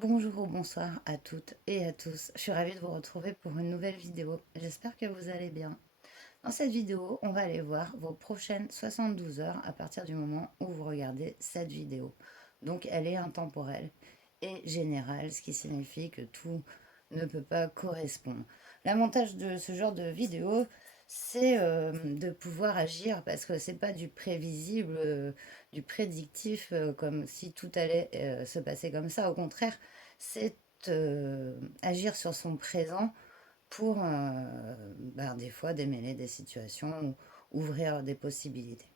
Bonjour ou bonsoir à toutes et à tous. Je suis ravie de vous retrouver pour une nouvelle vidéo. J'espère que vous allez bien. Dans cette vidéo, on va aller voir vos prochaines 72 heures à partir du moment où vous regardez cette vidéo. Donc elle est intemporelle et générale, ce qui signifie que tout ne peut pas correspondre. L'avantage de ce genre de vidéo, c'est de pouvoir agir parce que c'est pas du prévisible, du prédictif, comme si tout allait se passer comme ça. Au contraire, c'est agir sur son présent pour des fois démêler des situations ou ouvrir des possibilités.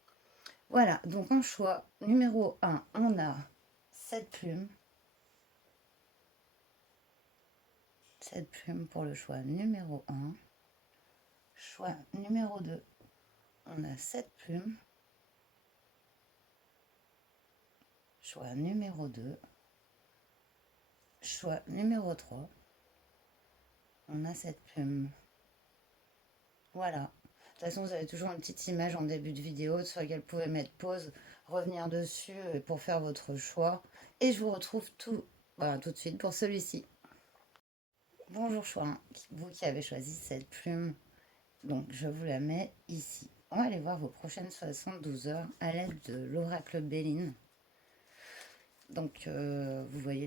Voilà, donc en choix numéro un, on a cette plume. Cette plume pour le choix numéro un. Choix numéro 2, on a cette plume. Choix numéro 2. Choix numéro 3, on a cette plume. Voilà. De toute façon, vous avez toujours une petite image en début de vidéo sur laquelle vous pouvez mettre pause, revenir dessus pour faire votre choix. Et je vous retrouve tout de suite pour celui-ci. Bonjour choix, vous qui avez choisi cette plume. Donc je vous la mets ici. On va aller voir vos prochaines 72 heures à l'aide de l'oracle Béline. Donc vous voyez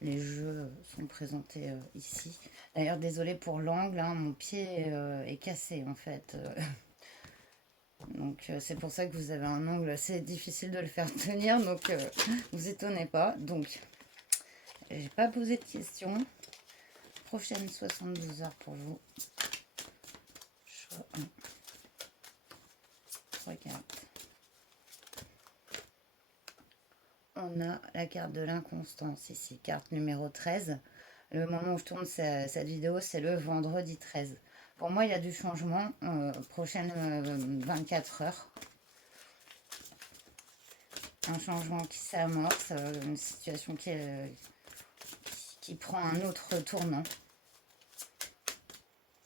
les jeux sont présentés ici. D'ailleurs, désolé pour l'angle, hein, mon pied est cassé en fait. Donc c'est pour ça que vous avez un angle assez difficile de le faire tenir, donc vous étonnez pas. Donc j'ai pas posé de questions. Prochaine 72 heures pour vous. Choix 1. 3 cartes. On a la carte de l'inconstance ici, carte numéro 13. Le moment où je tourne cette vidéo, c'est le vendredi 13. Pour moi, il y a du changement. Prochaine 24 heures. Un changement qui s'amorce, une situation qui prend un autre tournant.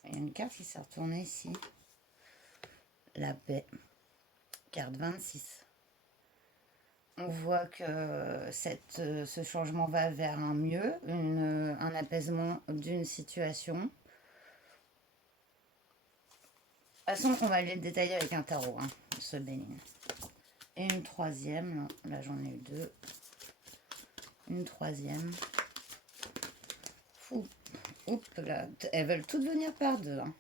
Il y a une carte qui s'est retournée ici. La paix. Carte 26. On voit que ce changement va vers un mieux, un apaisement d'une situation. De toute façon, on va les détailler avec un tarot, hein, ce Béline. Et une troisième, là j'en ai eu deux. Une troisième. Fou. Oups, là, elles veulent toutes venir par deux. Hein.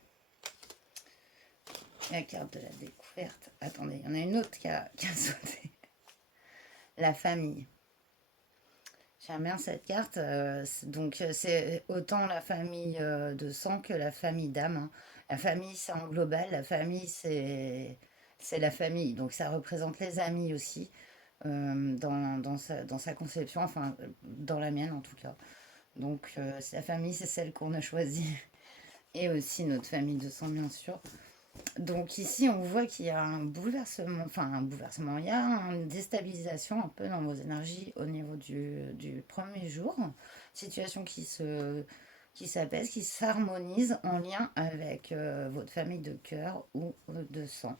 La carte de la découverte. Attendez, il y en a une autre qui a sauté. La famille. J'aime bien cette carte. Donc, c'est autant la famille de sang que la famille d'âme. Hein. La famille, c'est en global. La famille, c'est la famille. Donc, ça représente les amis aussi dans sa conception. Enfin, dans la mienne en tout cas. Donc, la famille, c'est celle qu'on a choisie. Et aussi notre famille de sang, bien sûr. Donc ici, on voit qu'il y a un bouleversement, il y a une déstabilisation un peu dans vos énergies au niveau du premier jour. Situation qui s'apaise, qui s'harmonise en lien avec votre famille de cœur ou de sang.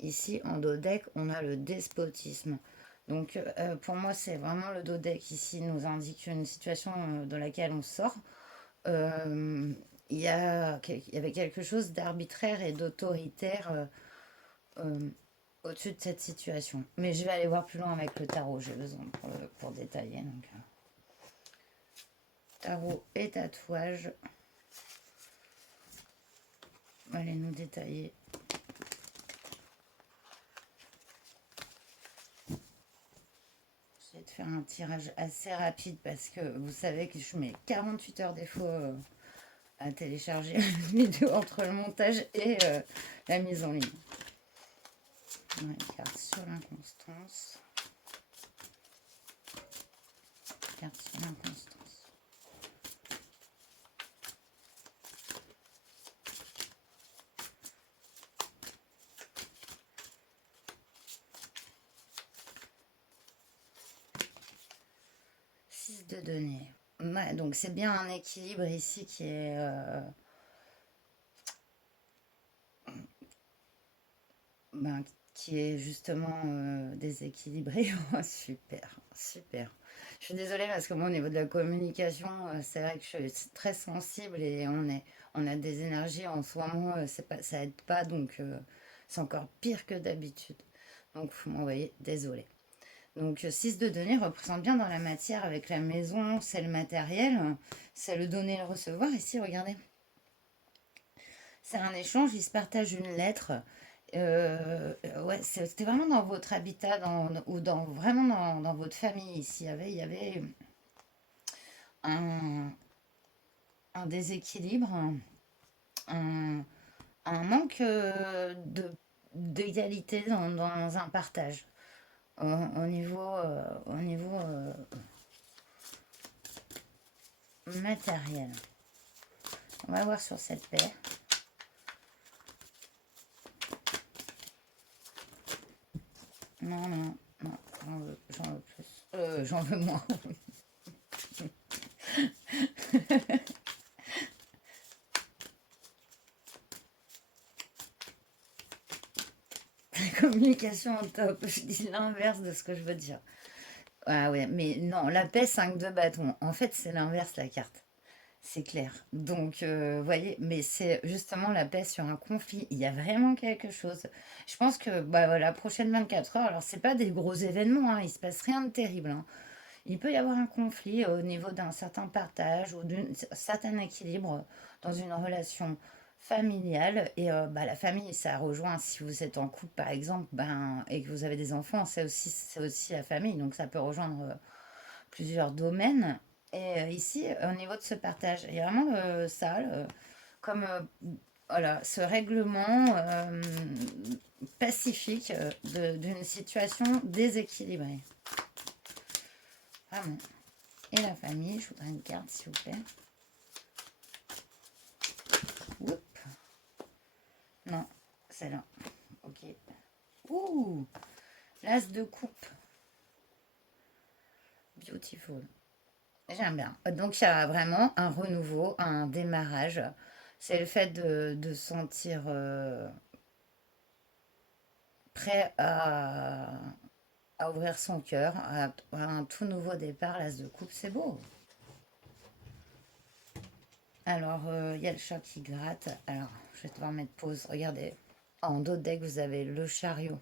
Ici, en dos deck, on a le despotisme. Donc pour moi, c'est vraiment le dos deck ici nous indique une situation dans laquelle on sort. Il y avait quelque chose d'arbitraire et d'autoritaire euh, au-dessus de cette situation. Mais je vais aller voir plus loin avec le tarot, j'ai besoin pour détailler. Donc, tarot et tatouage. On va aller nous détailler. Je vais te faire un tirage assez rapide parce que vous savez que je mets 48 heures des fois à télécharger une vidéo entre le montage et la mise en ligne. On a une carte sur l'inconstance. Carte sur l'inconstance. De données. Ouais, donc c'est bien un équilibre ici qui est justement déséquilibré. Oh, super. Super. Je suis désolée parce que moi, au niveau de la communication, c'est vrai que je suis très sensible et on a des énergies en ce moment, c'est pas, ça aide pas, donc c'est encore pire que d'habitude. Donc, vous m'envoyez, désolée. Donc, 6 de donner représente bien dans la matière avec la maison, c'est le matériel, c'est le donner et le recevoir. Ici, regardez, c'est un échange, ils se partagent une lettre. Ouais, c'était vraiment dans votre habitat ou vraiment dans votre famille. Ici, il y avait un, un déséquilibre, un, un manque d'égalité dans un partage au niveau matériel. On va voir sur cette paire. Non, non, non, j'en veux plus. J'en veux moins. Communication au top. Je dis l'inverse de ce que je veux dire. Ah ouais, mais non, la paix 5 de bâton. En fait, c'est l'inverse la carte. C'est clair. Donc, vous voyez, mais c'est justement la paix sur un conflit. Il y a vraiment quelque chose. Je pense que bah, voilà, la prochaine 24 heures, alors c'est pas des gros événements, hein, il se passe rien de terrible, hein. Il peut y avoir un conflit au niveau d'un certain partage ou d'un certain équilibre dans une relation familiale. Et bah, la famille, ça rejoint si vous êtes en couple par exemple ben, et que vous avez des enfants, c'est aussi la famille. Donc ça peut rejoindre plusieurs domaines. Et ici, au niveau de ce partage, il y a vraiment ça, comme voilà, ce règlement pacifique d'une situation déséquilibrée. Vraiment. Et la famille, je voudrais une carte, s'il vous plaît. Oups. Non, c'est là. Ok. Ouh, l'as de coupe. Beautiful. J'aime bien. Donc, il y a vraiment un renouveau, un démarrage. C'est le fait de sentir prêt à ouvrir son cœur, à un tout nouveau départ. L'as de coupe, c'est beau. Alors, il y a le chat qui gratte. Alors, je vais devoir mettre pause. Regardez, en dos de deck, vous avez le chariot.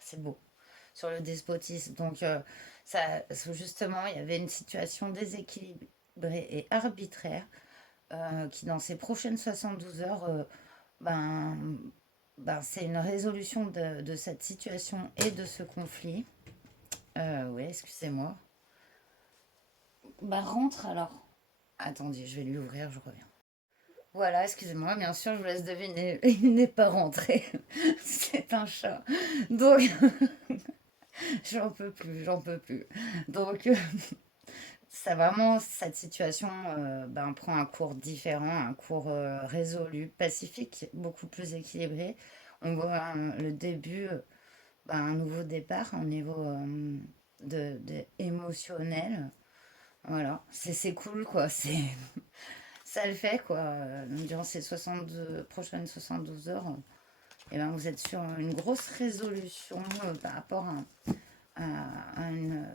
C'est beau. Sur le despotisme. Donc, ça, justement, il y avait une situation déséquilibrée et arbitraire qui, dans ces prochaines 72 heures, ben, c'est une résolution de cette situation et de ce conflit. Oui, excusez-moi. Bah, rentre alors. Attendez, je vais lui ouvrir, je reviens. Voilà, excusez-moi, bien sûr, je vous laisse deviner, il n'est pas rentré. C'est un chat. Donc, j'en peux plus, j'en peux plus. Donc, ça vraiment, cette situation prend un cours différent, un cours résolu, pacifique, beaucoup plus équilibré. On voit le début, un nouveau départ au niveau émotionnel. Voilà, c'est cool quoi, ça le fait quoi. Durant ces 62, prochaines 72 heures, et ben, vous êtes sur une grosse résolution par rapport à une,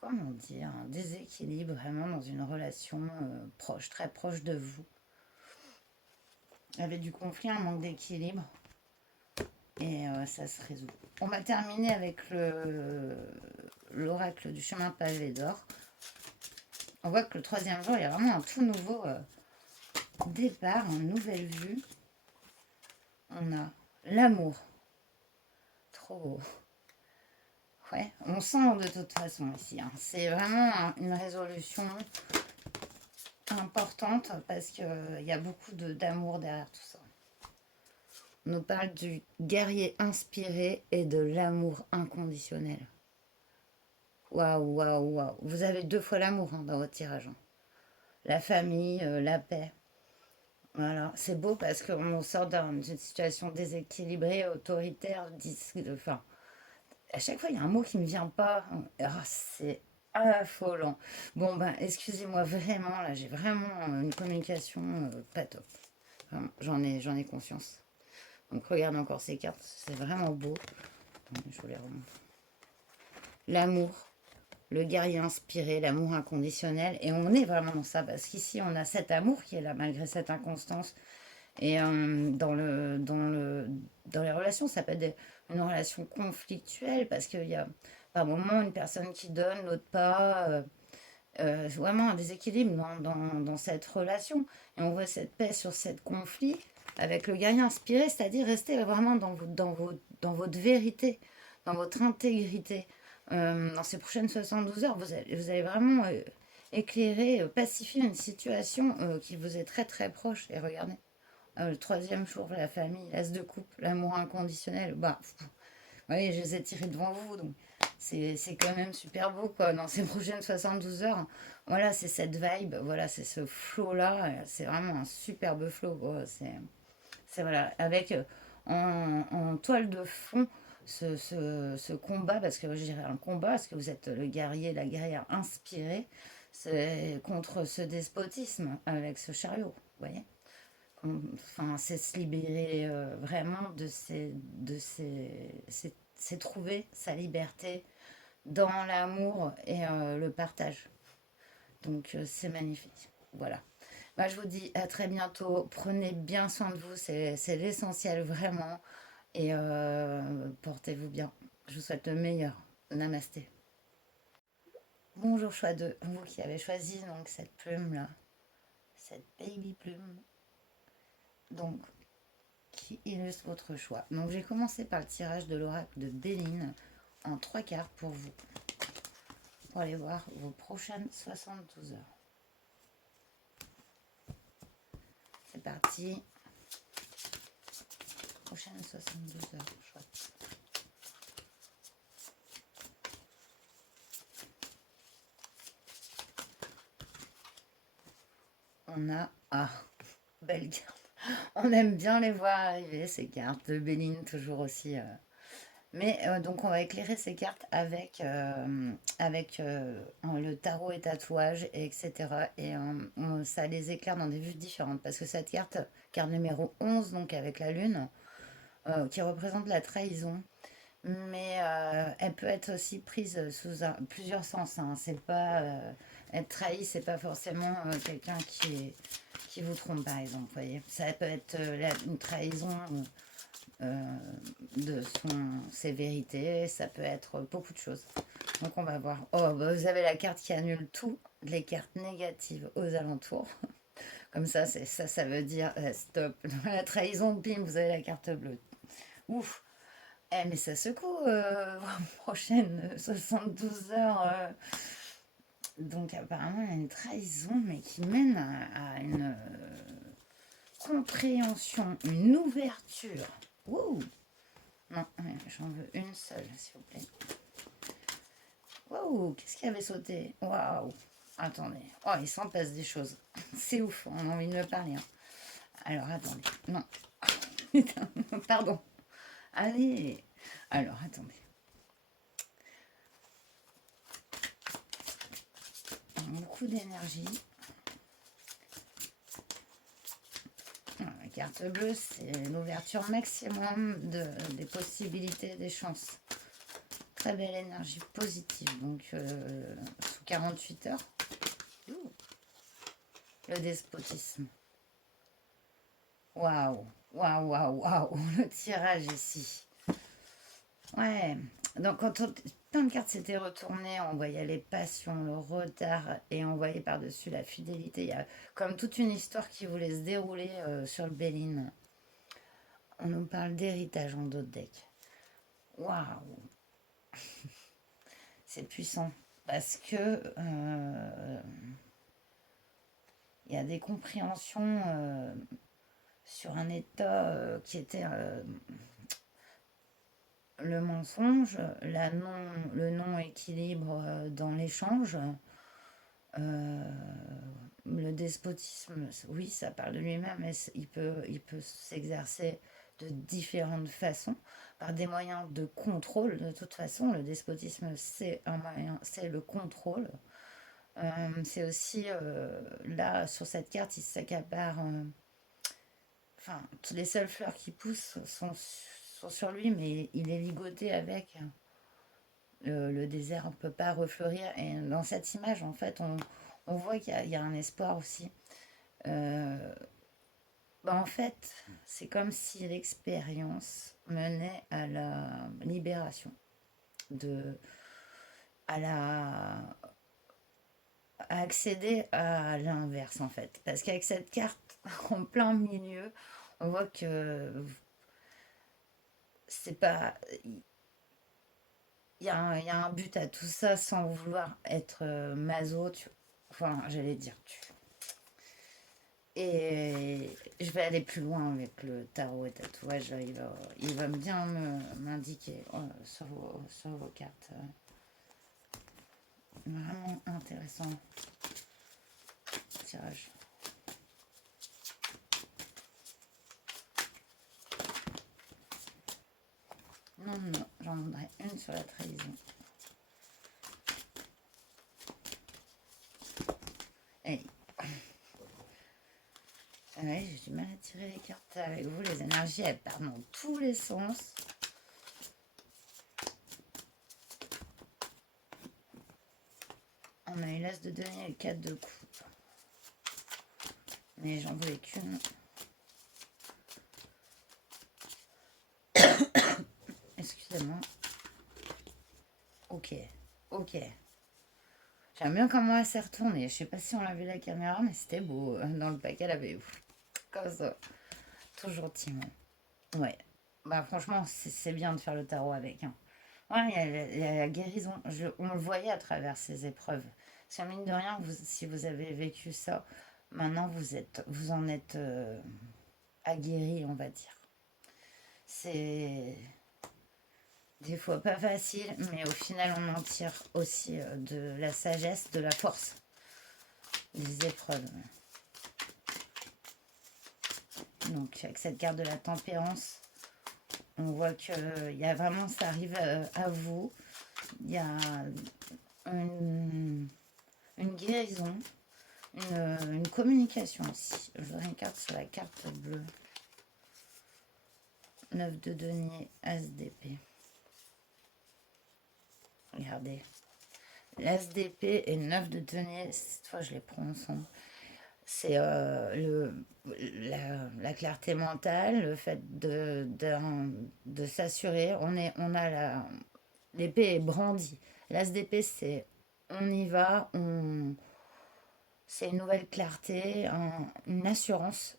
comment dire, un déséquilibre vraiment dans une relation proche, très proche de vous. Avec du conflit, un manque d'équilibre. Et ça se résout. On va terminer avec l'oracle du chemin pavé d'or. On voit que le troisième jour, il y a vraiment un tout nouveau départ, une nouvelle vue. On a l'amour. Trop beau. Ouais, on sent de toute façon ici, hein. C'est vraiment une résolution importante parce qu'il y a beaucoup d'amour derrière tout ça. On nous parle du guerrier inspiré et de l'amour inconditionnel. Waouh, waouh, waouh. Vous avez deux fois l'amour hein, dans votre tirage, hein. La famille, la paix. Voilà, c'est beau parce qu'on sort d'une situation déséquilibrée, autoritaire, enfin, à chaque fois il y a un mot qui ne me vient pas. Ah, c'est affolant. Bon ben, excusez-moi vraiment, là j'ai vraiment une communication pas top. Vraiment, j'en ai conscience. Donc regarde encore ces cartes, c'est vraiment beau. Attendez, je vous les remontre. L'amour, le guerrier inspiré, l'amour inconditionnel. Et on est vraiment dans ça, parce qu'ici, on a cet amour qui est là, malgré cette inconstance. Et dans les relations, ça peut être une relation conflictuelle, parce qu'il y a par moment une personne qui donne, l'autre pas. Vraiment un déséquilibre dans cette relation. Et on voit cette paix sur cette conflit avec le guerrier inspiré, c'est-à-dire rester vraiment dans votre vérité, dans votre intégrité. Dans ces prochaines 72 heures, vous allez vraiment éclairer, pacifier une situation qui vous est très très proche. Et regardez, le troisième jour, la famille, l'as de coupe, l'amour inconditionnel. Bah, oui, je les ai tirés devant vous, donc c'est quand même super beau, quoi. Dans ces prochaines 72 heures, voilà, c'est cette vibe, voilà, c'est ce flow-là, c'est vraiment un superbe flow, quoi. Voilà, avec en toile de fond ce combat, parce que je dirais un combat, parce que vous êtes le guerrier, la guerrière inspirée, c'est contre ce despotisme avec ce chariot, vous voyez? Enfin, c'est se libérer vraiment c'est trouver sa liberté dans l'amour et le partage. Donc c'est magnifique. Voilà. Bah, je vous dis à très bientôt. Prenez bien soin de vous, c'est l'essentiel vraiment. Et portez-vous bien. Je vous souhaite le meilleur. Namasté. Bonjour choix de vous qui avez choisi donc cette plume là, cette baby plume. Donc qui illustre votre choix. Donc j'ai commencé par le tirage de l'oracle de Béline en 3 quarts pour vous, pour aller voir vos prochaines 72 heures. C'est parti. Prochaines 72 heures. Chouette. On a... Ah, belle carte. On aime bien les voir arriver, ces cartes de Béline, toujours aussi... Mais donc on va éclairer ces cartes avec le tarot et tatouage, et etc. Et ça les éclaire dans des vues différentes. Parce que cette carte numéro 11, donc avec la lune, qui représente la trahison, mais elle peut être aussi prise sous plusieurs sens. Hein. C'est pas être trahi, c'est pas forcément quelqu'un qui vous trompe, par exemple. Vous voyez, ça peut être une trahison euh, de ses vérités, ça peut être beaucoup de choses. Donc on va voir. Oh, bah, vous avez la carte qui annule tout, les cartes négatives aux alentours. Comme ça veut dire stop. Dans la trahison, bim, vous avez la carte bleue. Ouf. Eh, mais ça secoue, prochaine 72 heures. Donc apparemment, il y a une trahison, mais qui mène à une compréhension, une ouverture. Wouh! Non, j'en veux une seule, s'il vous plaît. Waouh, qu'est-ce qui avait sauté? Waouh! Attendez. Oh, il s'en passe des choses. C'est ouf, on a envie de me parler. Hein. Alors, attendez. Non. Putain, pardon. Allez. Alors, attendez. Beaucoup d'énergie. La carte bleue, c'est l'ouverture maximum des possibilités, des chances. Très belle énergie positive. Donc, sous 48 heures. Ouh. Le despotisme. Waouh, waouh, waouh, waouh. Le tirage ici. Ouais. Donc, quand plein de cartes s'étaient retournées, on voyait les passions, le retard, et on voyait par-dessus la fidélité. Il y a comme toute une histoire qui voulait se dérouler sur le Béline. On nous parle d'héritage en d'autres decks. Waouh, c'est puissant. Parce que il y a des compréhensions sur un état qui était le mensonge, le non-équilibre dans l'échange, le despotisme, oui, ça parle de lui-même, mais il peut s'exercer de différentes façons, par des moyens de contrôle. De toute façon, le despotisme, c'est un moyen, c'est le contrôle. C'est aussi, là, sur cette carte, il s'accapare. Enfin, les seules fleurs qui poussent sont sur lui, mais il est ligoté avec. Le désert ne peut pas refleurir. Et dans cette image, en fait, on voit qu'il y a un espoir aussi. Euh, en fait, c'est comme si l'expérience menait à la libération, de, à la, à accéder à l'inverse, en fait. Parce qu'avec cette carte en plein milieu, on voit que c'est pas. Il y a un but à tout ça sans vouloir être maso, enfin, j'allais dire. Et je vais aller plus loin avec le tarot et tatouage. Là, il va bien m'indiquer sur vos cartes. Vraiment intéressant tirage. Non, non, j'en voudrais une sur la trahison. Hey. Ouais, j'ai du mal à tirer les cartes avec vous. Les énergies, elles partent dans tous les sens. On a eu l'as de denier et le 4 de coupe. Mais j'en voulais qu'une. Excusez-moi. Ok. Ok. J'aime bien comment elle s'est retournée. Je sais pas si on l'a vu à la caméra, mais c'était beau. Dans le paquet, elle avait comme ça. Toujours timon. Ouais. Bah franchement, c'est bien de faire le tarot avec. Hein. Ouais, il y a la guérison. On le voyait à travers ces épreuves. Parce que mine de rien, si vous avez vécu ça, maintenant vous en êtes aguerri, on va dire. C'est des fois pas facile, mais au final, on en tire aussi de la sagesse, de la force des épreuves. Donc, avec cette carte de la tempérance, on voit que y a vraiment, ça arrive à vous. Il y a une guérison, une communication aussi. Je voudrais une carte sur la carte bleue. 9 de denier, as d'épée. Regardez. L'as d'épée et 9 de denier, cette fois je les prends ensemble. C'est la clarté mentale, le fait de s'assurer. L'épée est brandie. L'as d'épée, c'est on y va, c'est une nouvelle clarté, une assurance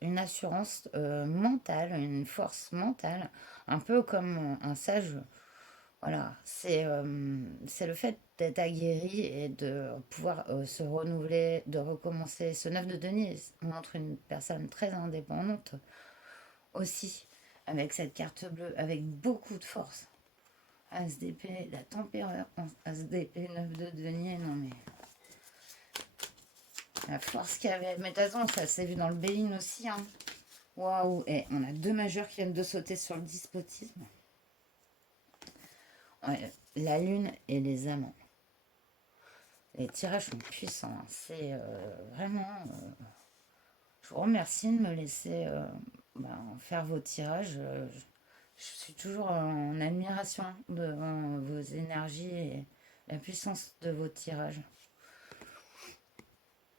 mentale, une force mentale, un peu comme un sage. Voilà, c'est le fait d'être aguerri et de pouvoir se renouveler, de recommencer. Ce 9 de denier montre une personne très indépendante aussi, avec cette carte bleue, avec beaucoup de force. As d'épée, la tempéreur, As d'épée, 9 de denier, non mais la force qu'il y avait. Mais de toute façon, ça s'est vu dans le Béline aussi. Hein. Waouh, et on a deux majeurs qui viennent de sauter sur le despotisme. Ouais, la lune et les amants. Les tirages sont puissants. Hein. C'est vraiment. Je vous remercie de me laisser faire vos tirages. Je suis toujours en admiration de vos énergies et la puissance de vos tirages.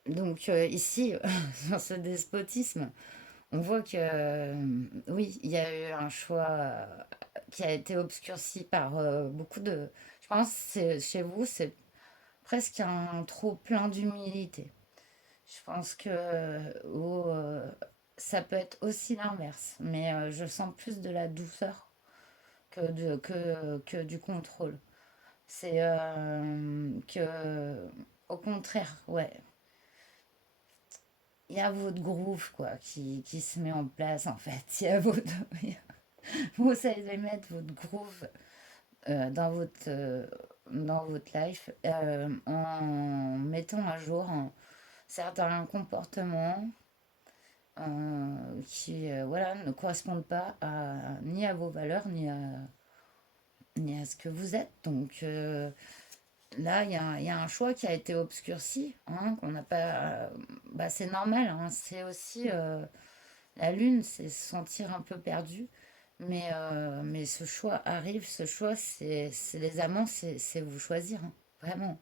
Donc ici, sur ce despotisme, on voit que oui, il y a eu un choix qui a été obscurci par beaucoup de. Je pense que chez vous, c'est presque un trop plein d'humilité. Je pense que ça peut être aussi l'inverse, mais je sens plus de la douceur que du contrôle. C'est au contraire, ouais, il y a votre groove quoi qui se met en place en fait. Il y a vous savez mettre votre groove dans votre life en mettant à jour certains comportements qui voilà, ne correspondent pas ni à vos valeurs ni à ce que vous êtes. Donc là, il y a un choix qui a été obscurci, hein, qu'on n'a pas. Bah, c'est normal, hein, c'est aussi la lune, c'est se sentir un peu perdu. Mais ce choix arrive, ce choix, c'est les amants, c'est vous choisir, hein. Vraiment.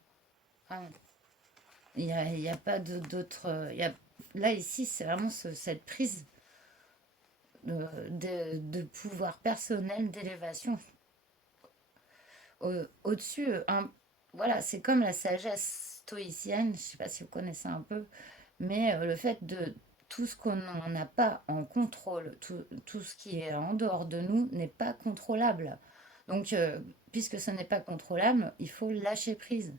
Vraiment. Il y a pas d'autre. Là, ici, c'est vraiment cette prise de pouvoir personnel, d'élévation. Au-dessus, voilà, c'est comme la sagesse stoïcienne, je ne sais pas si vous connaissez un peu, mais le fait de tout ce qu'on n'a pas en contrôle, tout ce qui est en dehors de nous n'est pas contrôlable. Donc, puisque ce n'est pas contrôlable, il faut lâcher prise.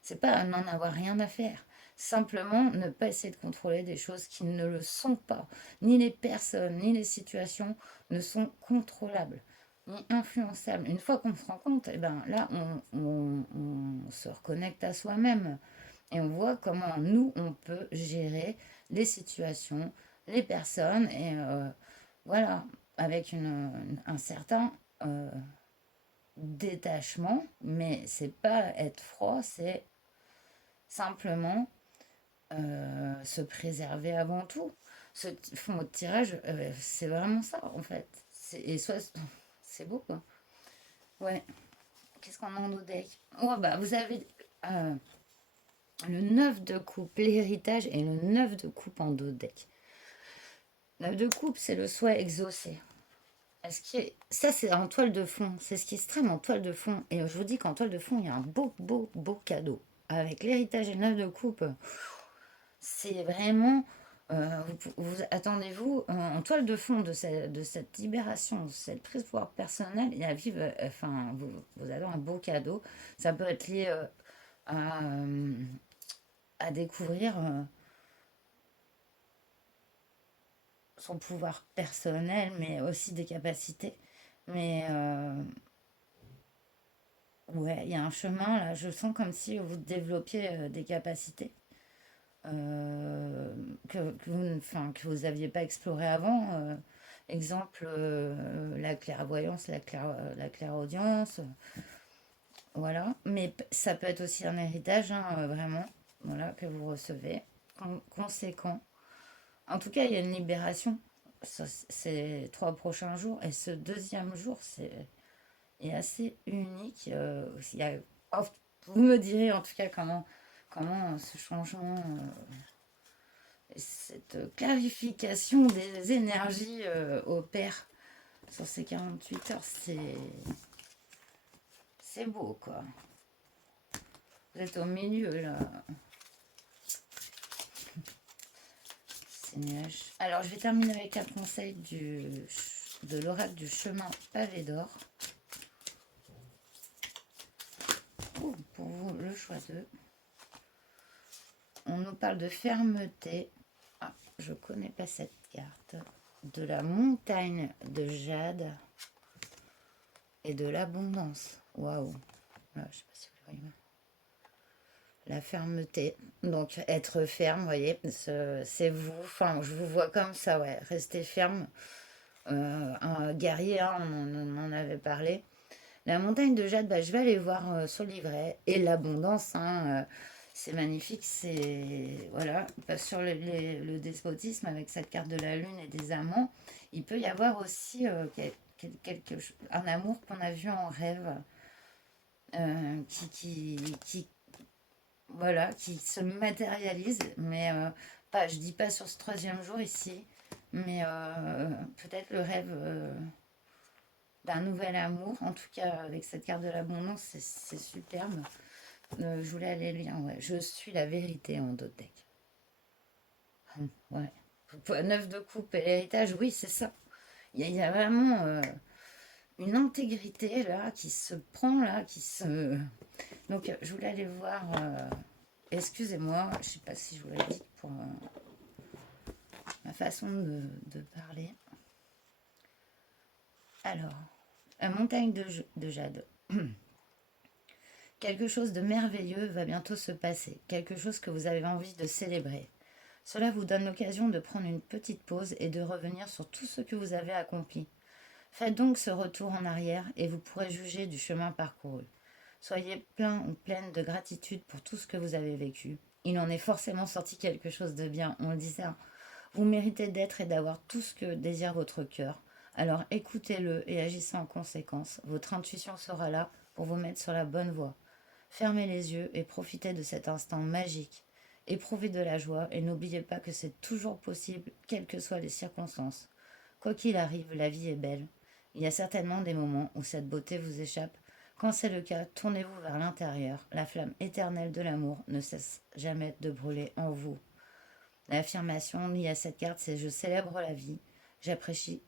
C'est pas n'en avoir rien à faire. Simplement ne pas essayer de contrôler des choses qui ne le sont pas. Ni les personnes, ni les situations ne sont contrôlables, ni influençables. Une fois qu'on se rend compte, eh ben, là, on se reconnecte à soi-même et on voit comment nous, on peut gérer les situations, les personnes, et voilà, avec un certain détachement, mais c'est pas être froid, c'est simplement se préserver avant tout. Ce fond de tirage, c'est vraiment ça en fait. Et soit c'est beau quoi. Ouais. Qu'est-ce qu'on a en deck? Oh bah vous avez euh, le 9 de coupe, l'héritage et le 9 de coupe en dos deck. 9 de coupe, c'est le souhait exaucé. Ça, c'est en toile de fond. C'est ce qui se trame en toile de fond. Et je vous dis qu'en toile de fond, il y a un beau, beau, beau cadeau. Avec l'héritage et le 9 de coupe, c'est vraiment. Attendez-vous, en toile de fond de cette libération, de cette prise de pouvoir personnelle, et à vivre, enfin, vous avez un beau cadeau. Ça peut être lié à, à découvrir son pouvoir personnel, mais aussi des capacités. Mais ouais, il y a un chemin là, je sens comme si vous développiez des capacités que vous, enfin, que vous n'aviez pas explorées avant. Exemple, la clairvoyance, la clairaudience, voilà. Mais ça peut être aussi un héritage, hein, vraiment, voilà, que vous recevez. Conséquent. En tout cas, il y a une libération ces 3 prochains jours. Et ce deuxième jour, est assez unique. Il y a- oh, vous me direz en tout cas comment ce changement, cette clarification des énergies opère sur ces 48 heures. C'est beau, quoi. Vous êtes au milieu, là. Ces nuages. Alors, je vais terminer avec un conseil de l'oracle du chemin pavé d'or. Oh, pour vous, le choix 2. On nous parle de fermeté. Ah, je connais pas cette carte. De la montagne de jade et de l'abondance. Waouh. Je sais pas si vous voyez. La fermeté. Donc, être ferme, vous voyez, c'est vous. Enfin, je vous vois comme ça, ouais. Rester ferme. Un guerrier, hein, on en avait parlé. La montagne de jade, bah, je vais aller voir sur le livret. Et l'abondance, hein, c'est magnifique. C'est. Voilà. Sur le despotisme, avec cette carte de la lune et des amants, il peut y avoir aussi un amour qu'on a vu en rêve. Qui voilà, qui se matérialise, mais pas, je dis pas sur ce troisième jour ici, mais peut-être le rêve d'un nouvel amour. En tout cas, avec cette carte de l'abondance, c'est superbe. Je voulais aller lire, ouais. Je suis la vérité en d'autres decks. Ouais. 9 de coupe et l'héritage, oui, c'est ça. Il y a vraiment une intégrité là qui se prend là, qui se. Donc, je voulais aller voir. Excusez-moi, je sais pas si je vous l'ai dit pour ma façon de parler. Alors, la montagne de jade. Quelque chose de merveilleux va bientôt se passer, quelque chose que vous avez envie de célébrer. Cela vous donne l'occasion de prendre une petite pause et de revenir sur tout ce que vous avez accompli. Faites donc ce retour en arrière et vous pourrez juger du chemin parcouru. Soyez plein ou pleine de gratitude pour tout ce que vous avez vécu. Il en est forcément sorti quelque chose de bien, on le disait. Vous méritez d'être et d'avoir tout ce que désire votre cœur. Alors écoutez-le et agissez en conséquence. Votre intuition sera là pour vous mettre sur la bonne voie. Fermez les yeux et profitez de cet instant magique. Éprouvez de la joie et n'oubliez pas que c'est toujours possible, quelles que soient les circonstances. Quoi qu'il arrive, la vie est belle. Il y a certainement des moments où cette beauté vous échappe. Quand c'est le cas, tournez-vous vers l'intérieur. La flamme éternelle de l'amour ne cesse jamais de brûler en vous. L'affirmation liée à cette carte, c'est je célèbre la vie, j'apprécie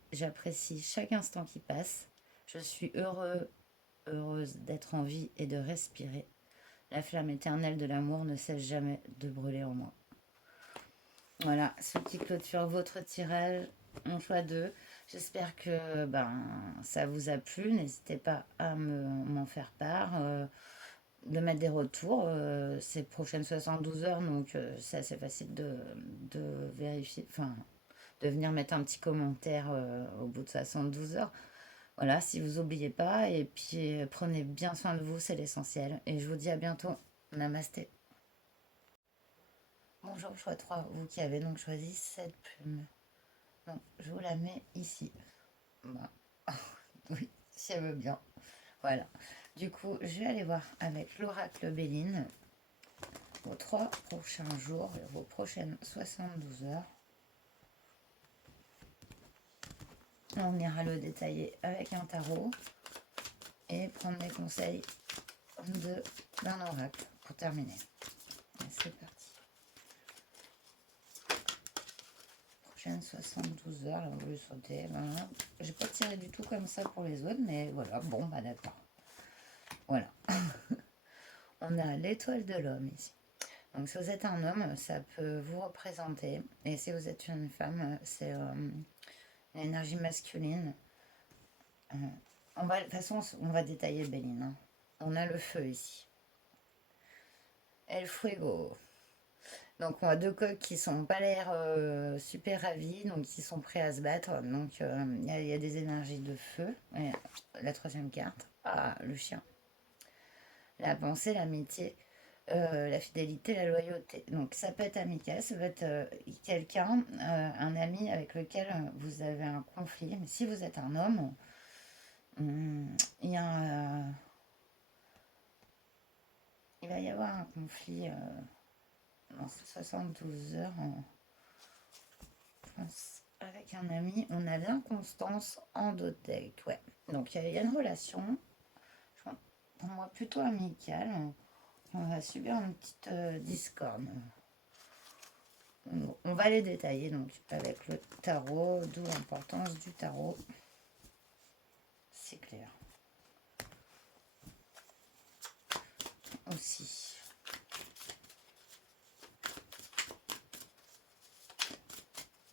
chaque instant qui passe, je suis heureuse d'être en vie et de respirer. La flamme éternelle de l'amour ne cesse jamais de brûler en moi. Voilà, ce qui clôture votre tirage en choix 2. J'espère que ça vous a plu. N'hésitez pas à m'en faire part, de mettre des retours ces prochaines 72 heures. Donc, c'est assez facile de vérifier, enfin, de venir mettre un petit commentaire au bout de 72 heures. Voilà, si vous n'oubliez pas. Et puis, prenez bien soin de vous, c'est l'essentiel. Et je vous dis à bientôt. Namasté. Bonjour, choix 3, vous qui avez donc choisi cette plume. Donc, je vous la mets ici. Bah, oui, si elle veut bien. Voilà. Du coup, je vais aller voir avec l'oracle Béline vos 3 prochains jours, vos prochaines 72 heures. On ira le détailler avec un tarot et prendre des conseils d'un oracle pour terminer. C'est parti. Prochaine 72 heures, là, on veut sauter. Voilà. J'ai pas tiré du tout comme ça pour les autres, mais voilà, bon, bah d'accord. Voilà. On a l'étoile de l'homme ici. Donc si vous êtes un homme, ça peut vous représenter. Et si vous êtes une femme, c'est l'énergie masculine. De toute façon, on va détailler Béline. Hein. On a le feu ici. El Fuego. Donc on a 2 coqs qui sont pas l'air super ravis, donc qui sont prêts à se battre. Donc il y a des énergies de feu. Et la 3e carte, le chien. La pensée, l'amitié, la fidélité, la loyauté. Donc ça peut être amical, ça peut être quelqu'un, un ami avec lequel vous avez un conflit. Mais si vous êtes un homme, il va y avoir un conflit dans ces 72 heures. Je pense avec un ami, on a l'inconstance en dotec. Ouais. Donc il y a une relation, pour moi plutôt amicale. On va subir une petite discorde. On va les détailler donc avec le tarot, d'où l'importance du tarot. C'est clair. Aussi.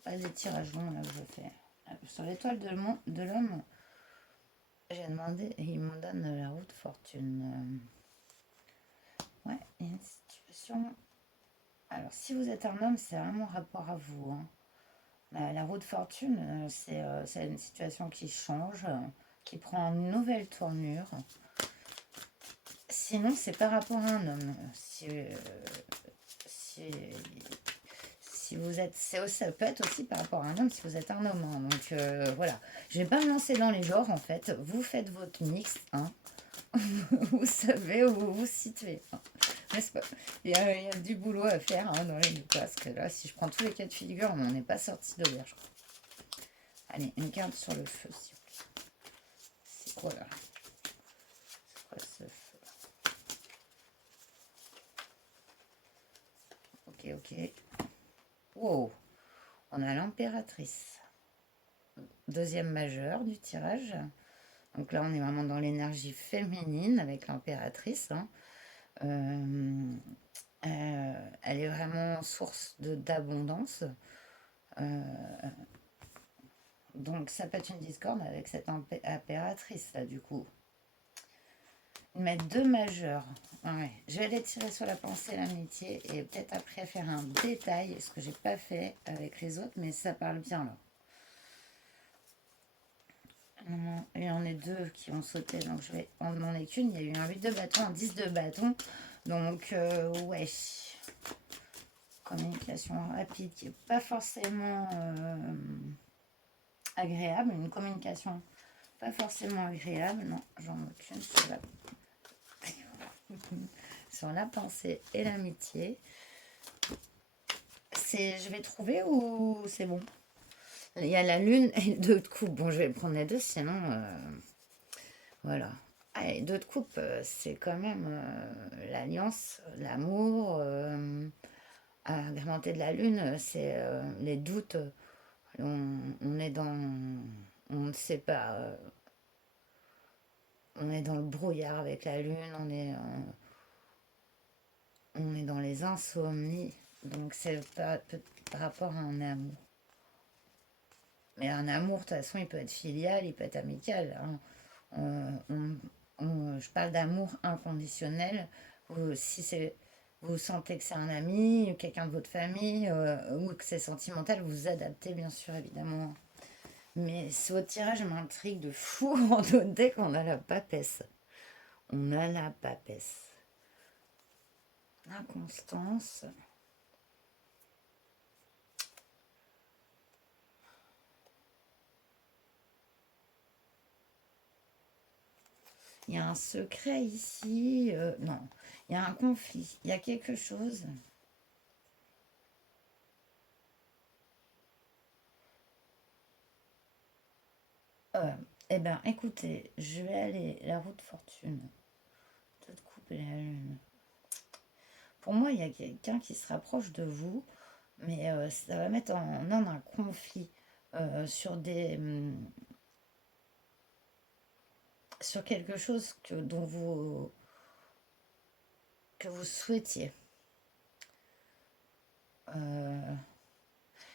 Pas des tirages longs là que je fais. Sur l'étoile de l'homme, j'ai demandé et il me donne la roue de fortune. Ouais, il y a une situation. Alors, si vous êtes un homme, c'est vraiment rapport à vous. Hein. La roue de fortune, c'est une situation qui change, qui prend une nouvelle tournure. Sinon, c'est par rapport à un homme. Si vous êtes, ça peut être aussi par rapport à un homme si vous êtes un homme. Hein. Donc voilà, je vais pas me lancer dans les genres en fait. Vous faites votre mix, hein. Vous savez où vous vous situez. Hein. N'est-ce pas? Il y a du boulot à faire hein, dans les deux parce que là, si je prends tous les cas de figure, on n'en est pas sorti d'auberge. Allez, une carte sur le feu, s'il vous plaît. C'est quoi là? C'est quoi ce feu? Ok. Wow, on a l'impératrice. 2e majeur du tirage. Donc là, on est vraiment dans l'énergie féminine avec l'impératrice. Hein. Elle est vraiment source d'abondance. Donc ça peut être une discorde avec cette impératrice là du coup. Mettre 2 majeurs. Ouais. Je vais les tirer sur la pensée et l'amitié et peut-être après faire un détail, ce que j'ai pas fait avec les autres, mais ça parle bien là. Il y en a 2 qui ont sauté, donc je vais en demander qu'une. Il y a eu un 8 de bâton, un 10 de bâton. Donc, ouais. Communication rapide qui n'est pas forcément agréable, une communication pas forcément agréable. Non, j'en aucune sur la pensée et l'amitié. Je vais trouver ou c'est bon? Il y a la lune et deux de coupe. Bon, je vais prendre les deux, sinon, voilà. Ah, et deux de coupe, c'est quand même l'alliance, l'amour, agrémenté de la lune, c'est les doutes. On est dans, on ne sait pas, on est dans le brouillard avec la lune, on est dans les insomnies. Donc c'est pas par rapport à un amour. Mais un amour, de toute façon, il peut être filial, il peut être amical, hein. Je parle d'amour inconditionnel. Si vous sentez que c'est un ami, quelqu'un de votre famille, ou que c'est sentimental, vous vous adaptez, bien sûr, évidemment. Mais ce votre tirage m'intrigue de fou en dès qu'on a la papesse. On a la papesse. Inconstance. Il y a un secret ici. Non, il y a un conflit. Il y a quelque chose. Euh, eh bien, écoutez, je vais aller la route fortune. Tout couper la lune. Pour moi, il y a quelqu'un qui se rapproche de vous, mais ça va mettre en ordre un conflit sur sur quelque chose que vous souhaitiez. Euh,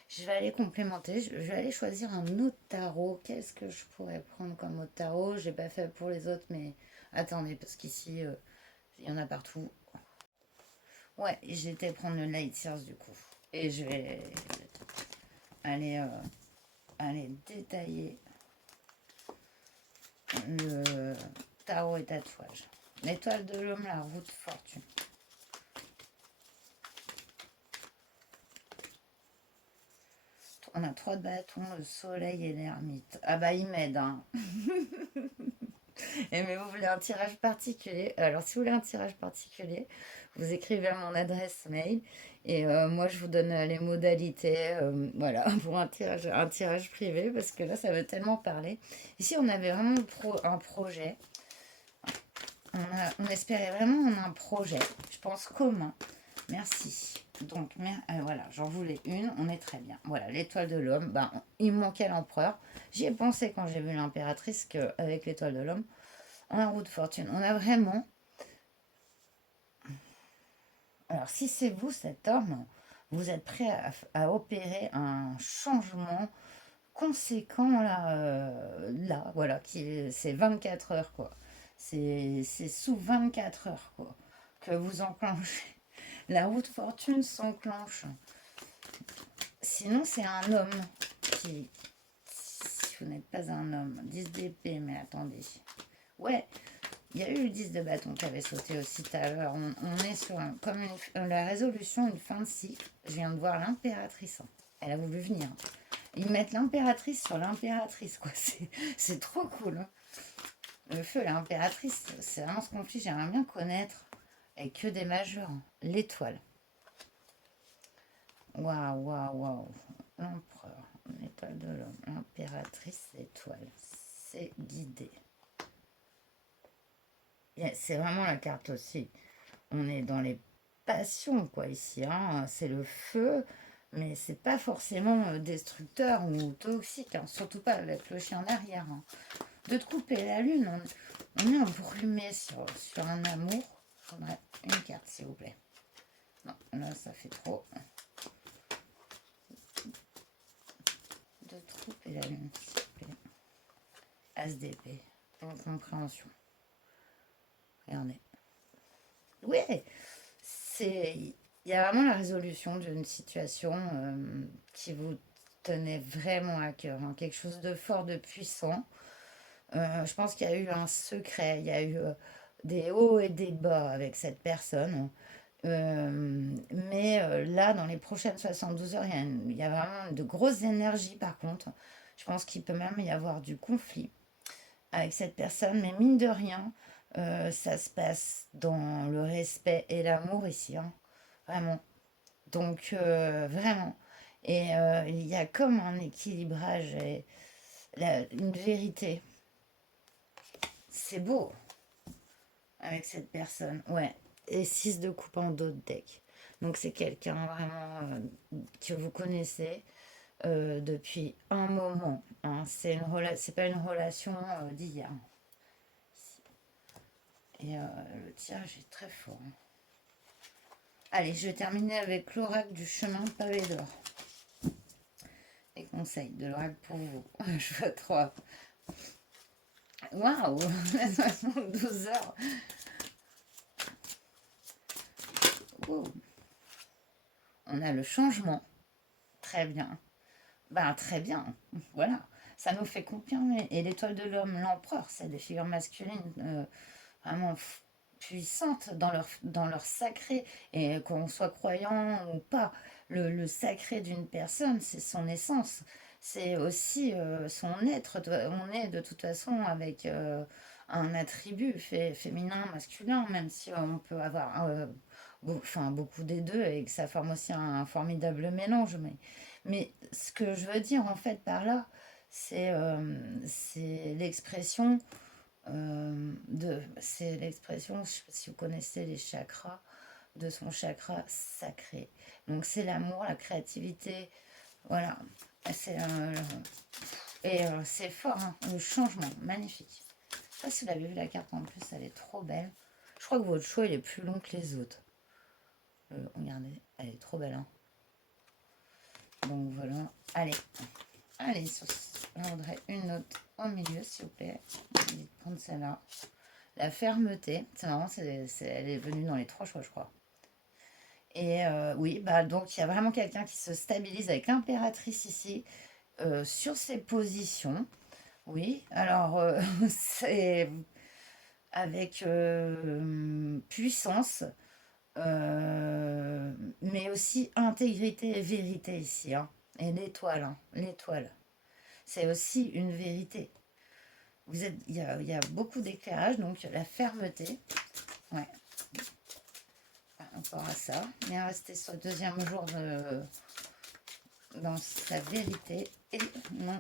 je vais aller complémenter, je vais aller choisir un autre tarot. Qu'est-ce que je pourrais prendre comme autre tarot? J'ai pas fait pour les autres, mais attendez, parce qu'ici, il y en a partout. Ouais, j'étais prendre le Light Years du coup. Et je vais aller, aller détailler le tarot et tatouage. L'étoile de l'homme, la route fortune. On a 3 de bâtons, le soleil et l'ermite. Ah bah il m'aide, hein. Et mais vous voulez un tirage particulier? Alors si vous voulez un tirage particulier, vous écrivez à mon adresse mail et moi je vous donne les modalités, voilà, pour un tirage privé parce que là ça veut tellement parler. Ici on avait vraiment un projet. On espérait vraiment un projet, je pense commun. Merci. Donc, voilà, j'en voulais une, on est très bien. Voilà, l'étoile de l'homme, ben, il me manquait l'empereur. J'y ai pensé quand j'ai vu l'impératrice qu'avec l'étoile de l'homme, on a roue de fortune. On a vraiment. Alors, si c'est vous, cet homme, vous êtes prêt à opérer un changement conséquent là voilà, c'est 24 heures, quoi. C'est sous 24 heures, quoi, que vous enclenchez. La roue de fortune s'enclenche. Sinon, c'est un homme qui. Si vous n'êtes pas un homme, 10 d'épée, mais attendez. Ouais, il y a eu le 10 de bâton qui avait sauté aussi tout à l'heure. On est sur comme la résolution, une fin de cycle. Je viens de voir l'impératrice, hein. Elle a voulu venir. Ils mettent l'impératrice sur l'impératrice, quoi. C'est trop cool, hein. Le feu, l'impératrice, c'est vraiment ce conflit que j'aimerais bien connaître. Et que des majeurs, hein. L'étoile. Waouh, waouh, waouh. L'empereur, l'étoile de l'homme, l'impératrice, l'étoile. C'est guidé. C'est vraiment la carte aussi. On est dans les passions, quoi, ici, hein. C'est le feu, mais c'est pas forcément destructeur ou toxique, hein. Surtout pas avec le chien derrière, hein. De te couper la lune, on est embrumé sur un amour. Il faudrait une carte, s'il vous plaît. Non, là, ça fait trop. De troupes et la lune, s'il vous plaît. As d'épée, pour compréhension. Regardez. Ouais, il y a vraiment la résolution d'une situation qui vous tenait vraiment à cœur, hein. Quelque chose de fort, de puissant. Je pense qu'il y a eu un secret, il y a eu des hauts et des bas avec cette personne. Mais là, dans les prochaines 72 heures, il y a vraiment de grosses énergies par contre. Je pense qu'il peut même y avoir du conflit avec cette personne, mais mine de rien, ça se passe dans le respect et l'amour ici, hein, vraiment. Donc, vraiment. Et il y a comme un équilibrage et une vérité. C'est beau avec cette personne, ouais. Et 6 de coupe en dos de deck. Donc, c'est quelqu'un vraiment que vous connaissez depuis un moment, hein. C'est pas une relation d'hier. Et le tirage est très fort, hein. Allez, je vais terminer avec l'oracle du chemin pavé d'or. Les conseils de l'oracle pour vous. Je vois 3. Waouh 72 heures. Wow. On a le changement. Très bien. Ben, très bien. Voilà. Ça nous fait confirmer. Et l'étoile de l'homme, l'empereur, c'est des figures masculines vraiment puissantes dans leur sacré. Et qu'on soit croyant ou pas, le sacré d'une personne, c'est son essence. C'est aussi son être. On est de toute façon avec un attribut féminin, masculin, même si on peut avoir enfin, beaucoup des deux et que ça forme aussi un formidable mélange. Mais ce que je veux dire en fait par là, c'est l'expression c'est l'expression, je ne sais pas si vous connaissez les chakras, de son chakra sacré. Donc c'est l'amour, la créativité, voilà. C'est, et c'est fort, hein, le changement, magnifique. Je sais pas si vous avez vu la carte en plus, elle est trop belle. Je crois que votre choix il est plus long que les autres. Regardez, elle est trop belle, hein. Donc voilà, allez, on voudrait une note au milieu, s'il vous plaît. Je vais prendre celle-là. La fermeté, c'est marrant, elle est venue dans les 3 choix, je crois. Et oui, bah donc il y a vraiment quelqu'un qui se stabilise avec l'impératrice ici sur ses positions. Oui, alors c'est avec puissance, mais aussi intégrité et vérité ici, hein. Et l'étoile, hein, l'étoile. C'est aussi une vérité. Il y a beaucoup d'éclairage, donc la fermeté. Ouais, par rapport à ça. Bien rester sur le deuxième jour dans sa vérité. Et non.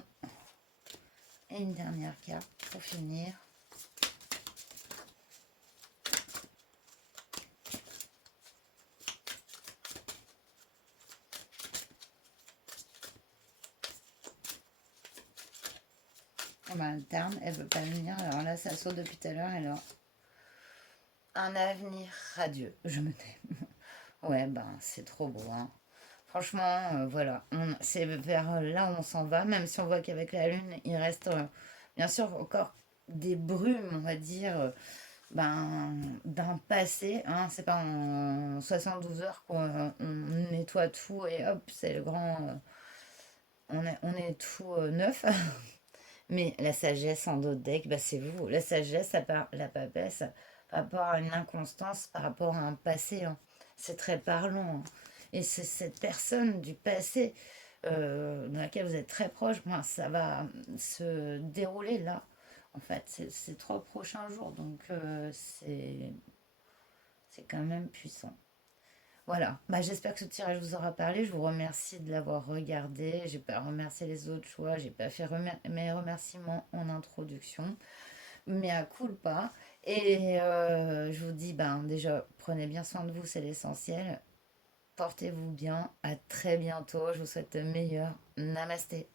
Et une dernière carte pour finir. On va alterne, elle veut pas venir. Alors là, ça saute depuis tout à l'heure. Alors, un avenir radieux. Je me tais. Ouais, ben, c'est trop beau, hein. Franchement, voilà. C'est vers là où on s'en va, même si on voit qu'avec la Lune, il reste bien sûr encore des brumes, on va dire, ben, d'un passé, hein. C'est pas en 72 heures qu'on on nettoie tout et hop, c'est le grand. On est tout neuf. Mais la sagesse en dos de deck, bah, c'est vous. La sagesse, la papesse, par rapport à une inconstance, par rapport à un passé, hein. C'est très parlant, hein. Et c'est cette personne du passé dans laquelle vous êtes très proche, ben, ça va se dérouler là, en fait, ces 3 prochains jours. Donc, c'est quand même puissant. Voilà, bah, j'espère que ce tirage vous aura parlé. Je vous remercie de l'avoir regardé. J'ai pas remercié les autres choix. J'ai pas fait mes remerciements en introduction. Mais à culpa. Et je vous dis, ben, déjà, prenez bien soin de vous, c'est l'essentiel. Portez-vous bien. À très bientôt. Je vous souhaite le meilleur. Namasté.